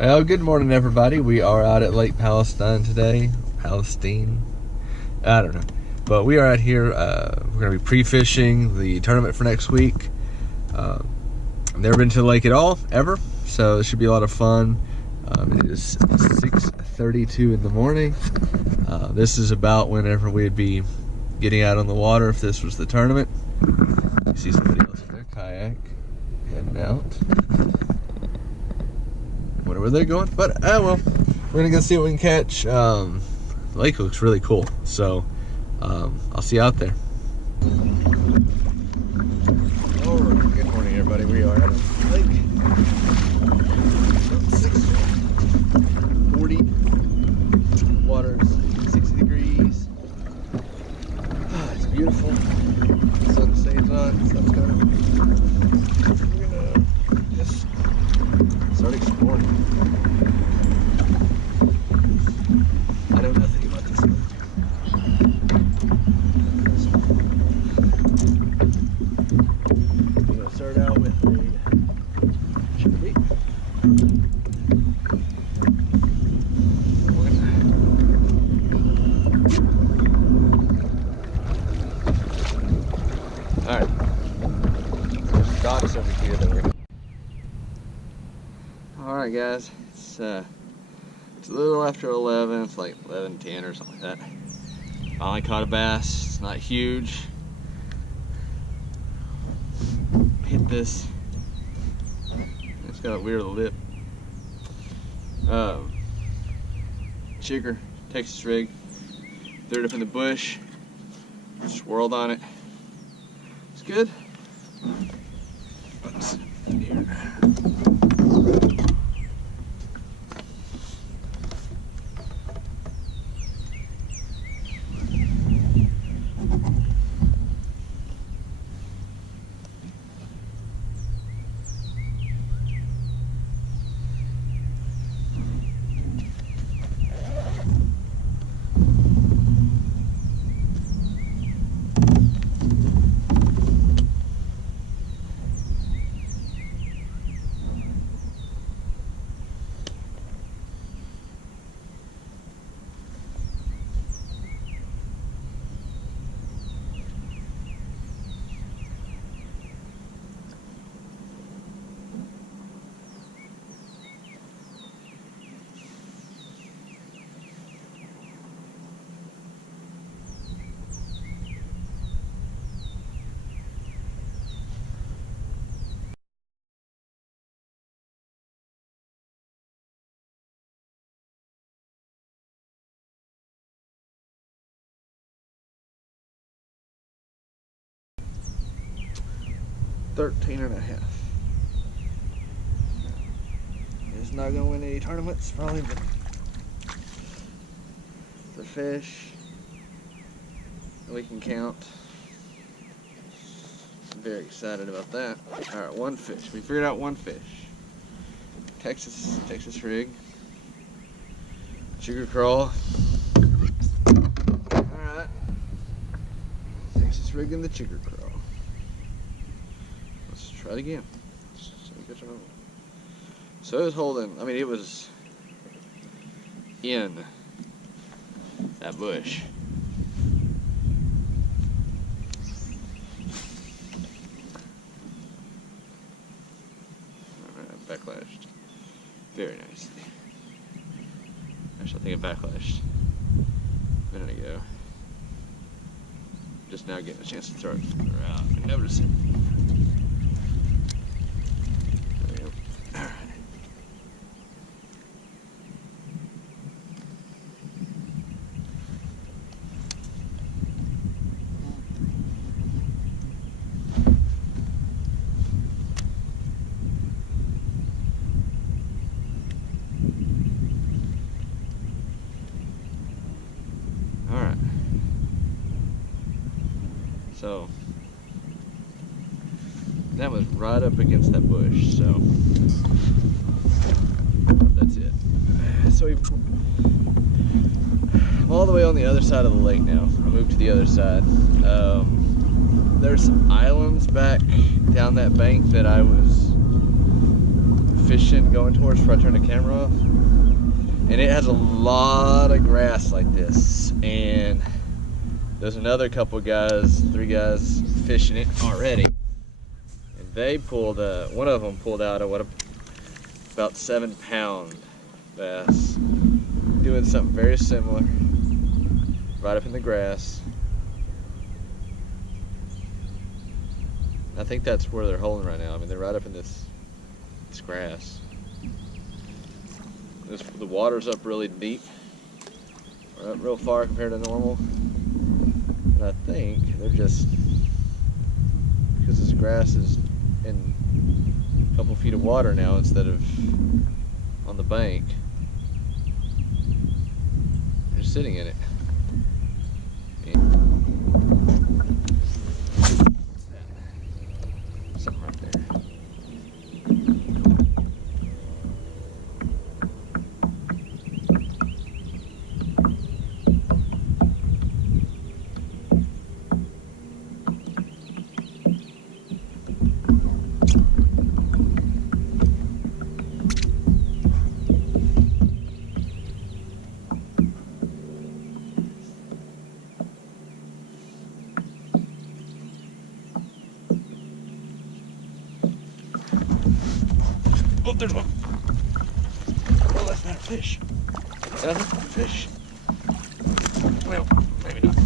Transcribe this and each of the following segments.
Well, good morning, everybody. We are out at Lake Palestine today. Palestine? I don't know. But we are out here. We're going to be pre-fishing the tournament for next week. I've never been to the lake at all, ever. So this should be a lot of fun. It is 6:32 in the morning. This is about whenever we'd be getting out on the water if this was the tournament. You see somebody else in their kayak heading out. Wonder where they're going, but well, we're gonna go see what we can catch. The lake looks really cool, so I'll see you out there. Alright, good morning, everybody. We are at the lake. 6:40. Water's 60 degrees. It's beautiful. The sun stays on. Sun's coming. We're gonna just start exploring. I know nothing about this lake. I'm gonna start out with a chip bait. Alright. There's docks over here that we're gonna. Alright guys, it's a little after 11, it's like 11:10 or something like that. Finally caught a bass, it's not huge. Hit this, it's got a weird lip. Jigger, Texas rig, threw it up in the bush, swirled on it. It's good. Let's see here. $13.5. It's not gonna win any tournaments, probably, but the fish we can count. I'm very excited about that. Alright, one fish. We figured out one fish. Texas rig. Sugar crawl. Alright. Texas rig and the sugar crawl. Let's try it again. So it was holding, I mean, it was in that bush. Alright, backlashed. Very nicely. Actually, I think it backlashed a minute ago. Just now getting a chance to throw it out and notice it. So that was right up against that bush, so that's it. So I'm all the way on the other side of the lake now. I moved to the other side. There's some islands back down that bank that I was fishing going towards before I turn the camera off. And it has a lot of grass like this. And there's another couple guys, 3 guys fishing it already. And they pulled, one of them pulled out about 7-pound bass. Doing something very similar. Right up in the grass. I think that's where they're holding right now. I mean, they're right up in this grass. The water's up really deep. We're up real far compared to normal. And I think they're just, because this grass is in a couple feet of water now instead of on the bank, they're sitting in it. Something right there. Oh, there's one. Oh, that's not a fish. That's not a fish. Well, maybe not.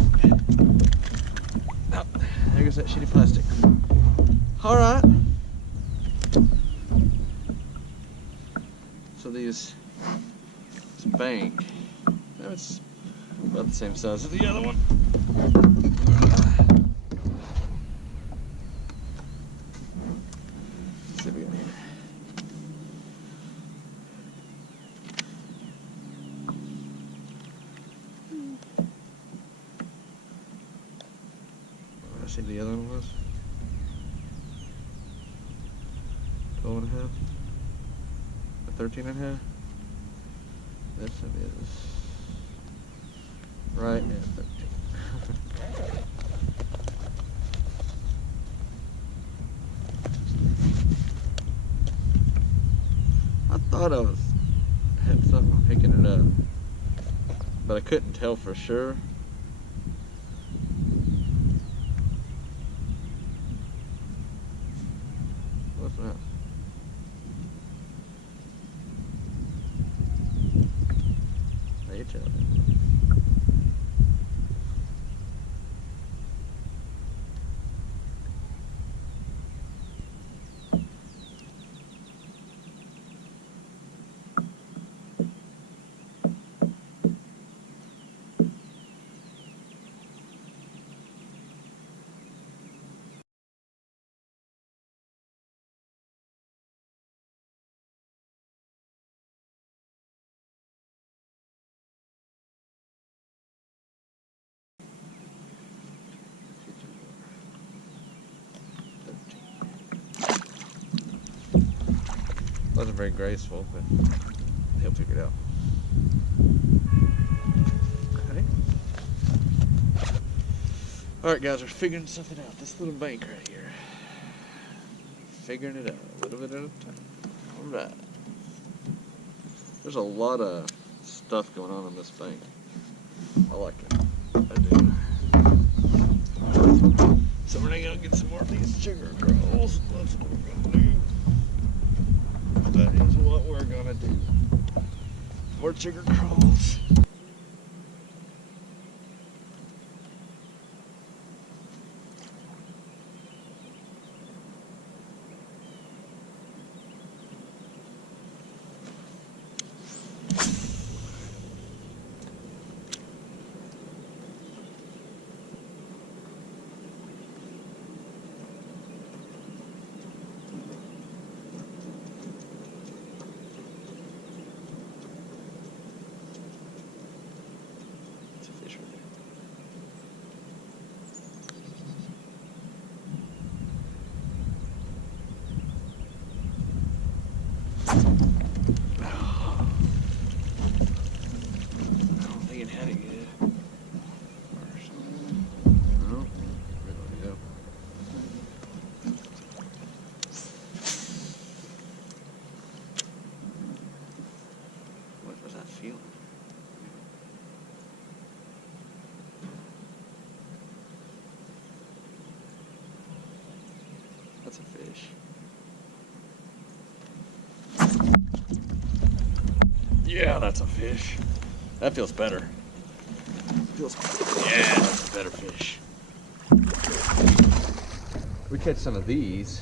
Oh, there goes that shitty plastic. All right. So this bank, it's about the same size as the other one. Let's see if we can hear. I see the other one was 12 and a half, 13 and a half. This one is right at 13. I thought I had something picking it up, but I couldn't tell for sure. What's that? Wasn't very graceful, but he'll figure it out. Okay. Alright guys, we're figuring something out. This little bank right here. Figuring it out a little bit at a time. Alright. There's a lot of stuff going on this bank. I like it. I do. So we're gonna get some more of these sugar girls. That's what we're gonna do. That is what we're gonna do. More sugar crawls. Yeah, that's a fish. That feels better. Yeah, that's a better fish. We catch some of these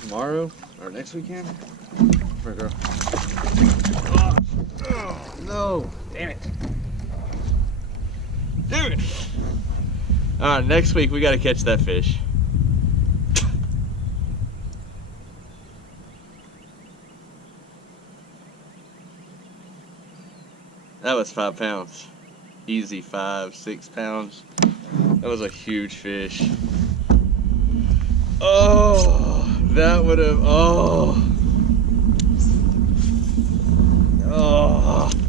tomorrow or next weekend. For a girl. Oh, no. Damn it. Damn it. Alright, next week we gotta catch that fish. That was 5 pounds. Easy 5, 6 pounds. That was a huge fish. Oh, that would have,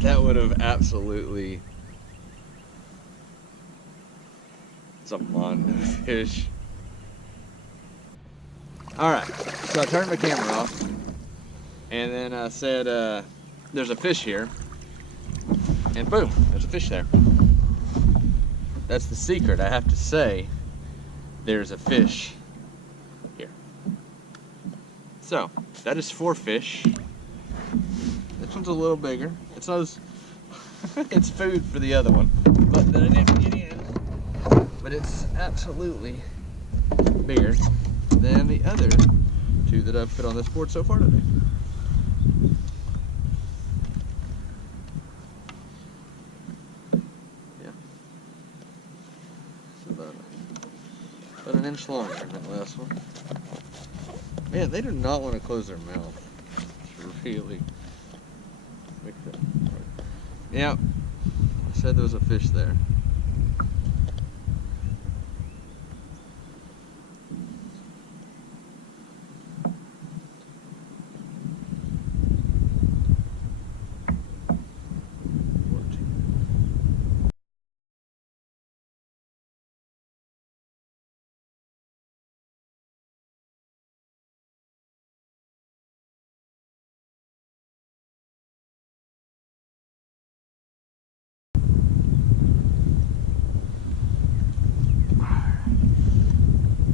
that would have absolutely, it's a mon fish. All right, so I turned my camera off and then I said, there's a fish here, and boom, there's a fish there. That's the secret, I have to say, there's a fish here. So, that is 4 fish. This one's a little bigger. It's not as, it's food for the other one, but that I didn't get in. But it's absolutely bigger than the other 2 that I've put on this board so far today. Yeah. It's about an inch longer than that last one. Man, they do not want to close their mouth. It's really make that. Yeah, I said there was a fish there.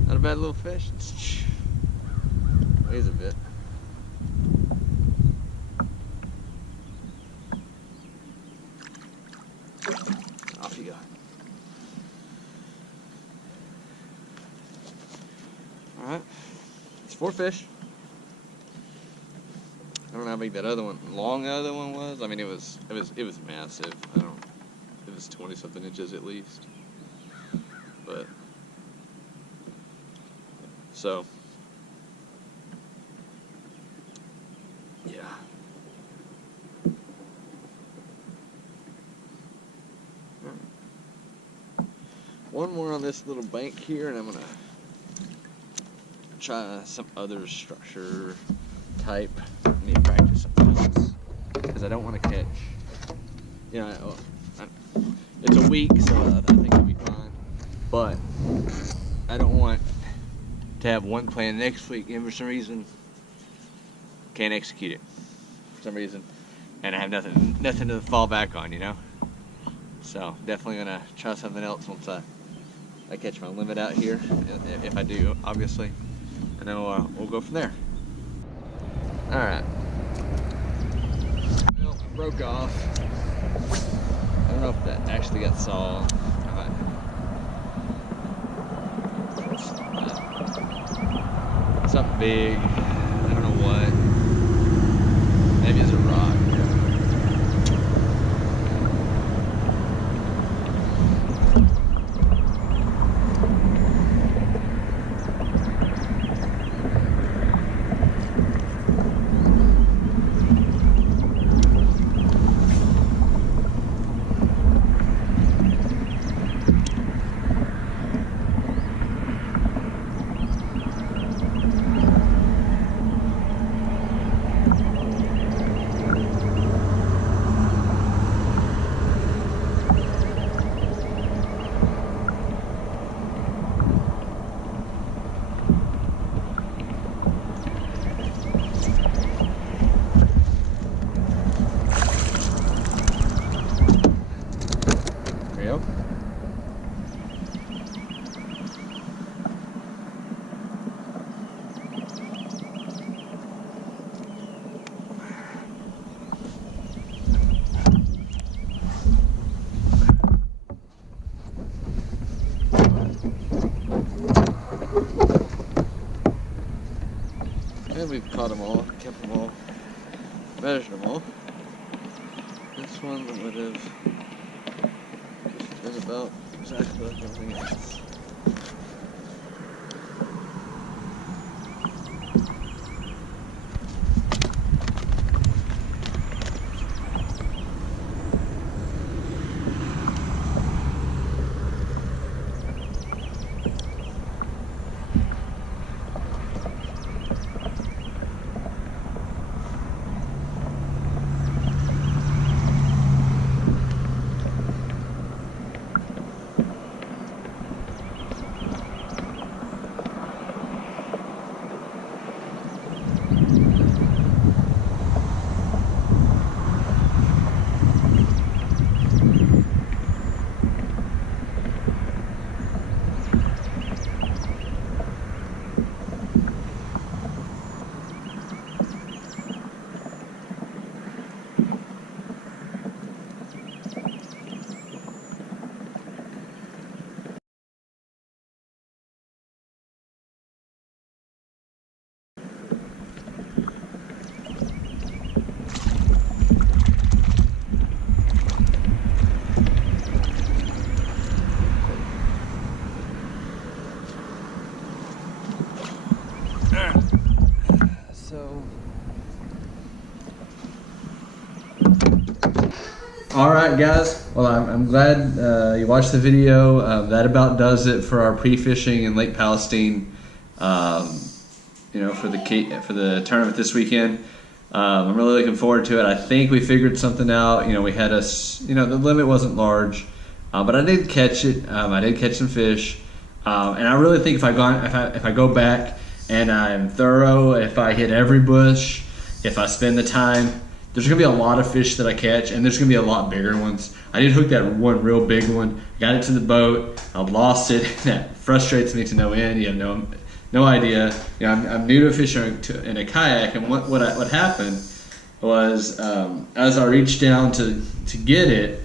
Not a bad little fish. It's weighs a bit. Off you go. All right, it's 4 fish. I don't know how big that other one, other one was. I mean, it was massive. It was 20-something inches at least. But so yeah. One more on this little bank here, and I'm gonna try some other structure type. I need to practice something else because I don't want to catch. You know, it's a week, so I think it'll be fine. But I don't want to have one plan next week and for some reason can't execute it for some reason, and I have nothing to fall back on, you know. So definitely gonna try something else once I catch my limit out here, if I do, obviously, and then we'll go from there. All right. Well, I broke off. I don't know if that actually got sawed. Something big. I don't know what. Maybe it's a rock. And we've caught them all, kept them all, measured them all. This one would have just been about exactly like everything else. All right, guys. Well, I'm glad you watched the video. That about does it for our pre-fishing in Lake Palestine. You know, for the tournament this weekend. I'm really looking forward to it. I think we figured something out. You know, we had the limit wasn't large, but I did catch it. I did catch some fish, and I really think if I go back and I'm thorough, if I hit every bush, if I spend the time, there's gonna be a lot of fish that I catch, and there's gonna be a lot bigger ones. I did hook that one real big one, got it to the boat, I lost it. That frustrates me to no end. You have no idea. You know, I'm new to fishing in a kayak, and what happened was as I reached down to get it,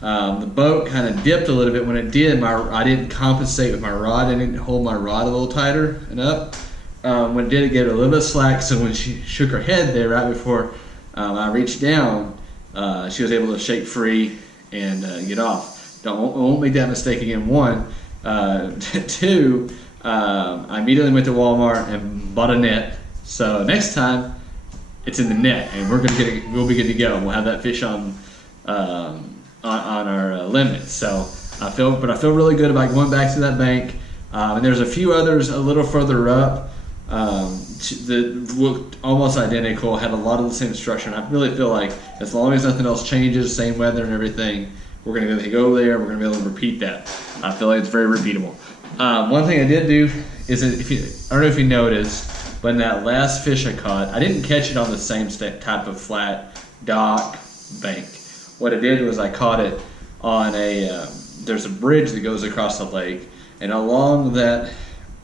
the boat kind of dipped a little bit. When it did, I didn't compensate with my rod. I didn't hold my rod a little tighter and up. When it did, it gave it a little bit of slack. So when she shook her head there right before I reached down, she was able to shake free and get off. Won't make that mistake again. One, two. I immediately went to Walmart and bought a net. So next time, it's in the net, and we'll be good to go. We'll have that fish on our limit. So I feel really good about going back to that bank. And there's a few others a little further up that looked almost identical, had a lot of the same structure, and I really feel like as long as nothing else changes, same weather and everything, we're going to be able to go there, we're going to be able to repeat that. I feel like it's very repeatable. One thing I did do is I don't know if you noticed, but in that last fish I caught, I didn't catch it on the same type of flat dock bank. What I did was I caught it on there's a bridge that goes across the lake, and along that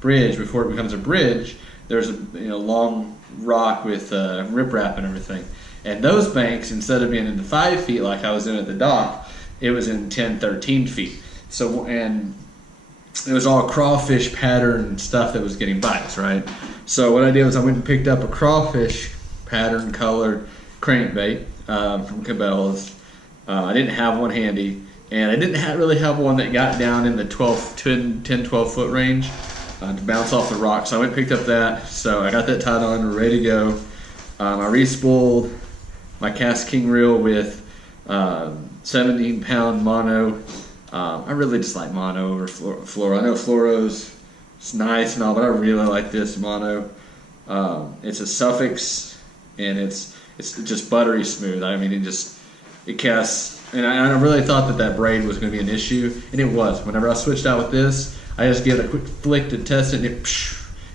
bridge, before it becomes a bridge, there's a long rock with riprap and everything. And those banks, instead of being in the 5 feet like I was doing at the dock, it was in 10, 13 feet. So, and it was all crawfish pattern stuff that was getting bites, right? So what I did was I went and picked up a crawfish pattern colored crankbait from Cabela's. I didn't have one handy, and I didn't really have one that got down in the 10, 12 foot range to bounce off the rock. So I went and picked up that. So I got that tied on, ready to go. I re-spooled my Cast King reel with 17-pound mono. I really just like mono over fluoro. I know fluoro's nice and all, but I really like this mono. It's a suffix, and it's just buttery smooth. I mean, it casts, and I really thought that braid was going to be an issue, and it was. Whenever I switched out with this, I just gave it a quick flick to test it, and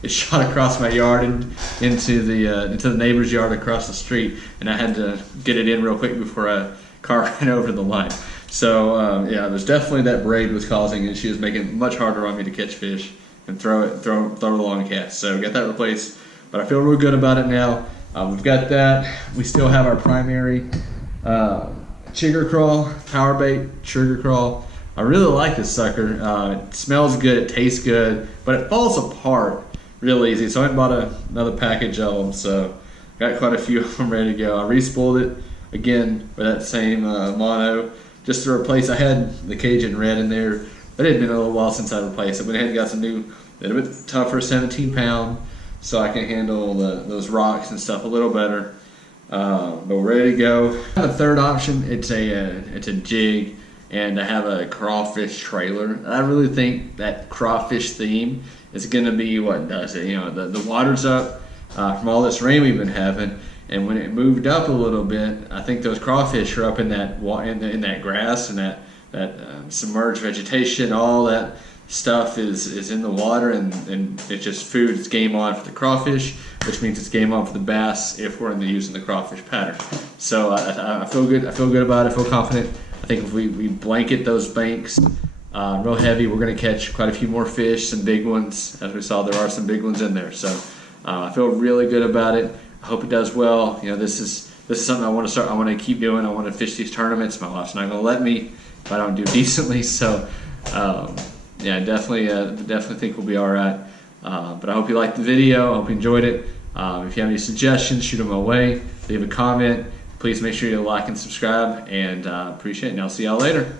it shot across my yard and into the neighbor's yard across the street, and I had to get it in real quick before a car ran over the line. So yeah, there's definitely that braid was causing it. She was making it much harder on me to catch fish and throw the long cast. So got that replaced, but I feel real good about it now. We've got that. We still have our primary chigger crawl, power bait chigger crawl. I really like this sucker. It smells good, it tastes good, but it falls apart real easy. So I went and bought another package of them. So got quite a few of them ready to go. I respooled it again with that same mono, just to replace. I had the Cajun red in there, but it had been a little while since I replaced it. Went ahead and got some new, a little bit tougher 17 pound, so I can handle those rocks and stuff a little better. But we're ready to go. The third option, it's a jig, and I have a crawfish trailer. I really think that crawfish theme is going to be what does it. You know, the water's up from all this rain we've been having, and when it moved up a little bit, I think those crawfish are up in that in that grass and that submerged vegetation. All that stuff is in the water, and it's just food. It's game on for the crawfish, which means it's game on for the bass if we're using the crawfish pattern. So I feel good. I feel good about it. I feel confident. I think if we blanket those banks real heavy, we're going to catch quite a few more fish, some big ones. As we saw, there are some big ones in there. So I feel really good about it. I hope it does well. You know, this is something I want to start. I want to keep doing. I want to fish these tournaments. My wife's not going to let me if I don't do decently. So yeah, definitely think we'll be all right. But I hope you liked the video. I hope you enjoyed it. If you have any suggestions, shoot them my way. Leave a comment. Please make sure you like and subscribe, and appreciate it. And I'll see y'all later.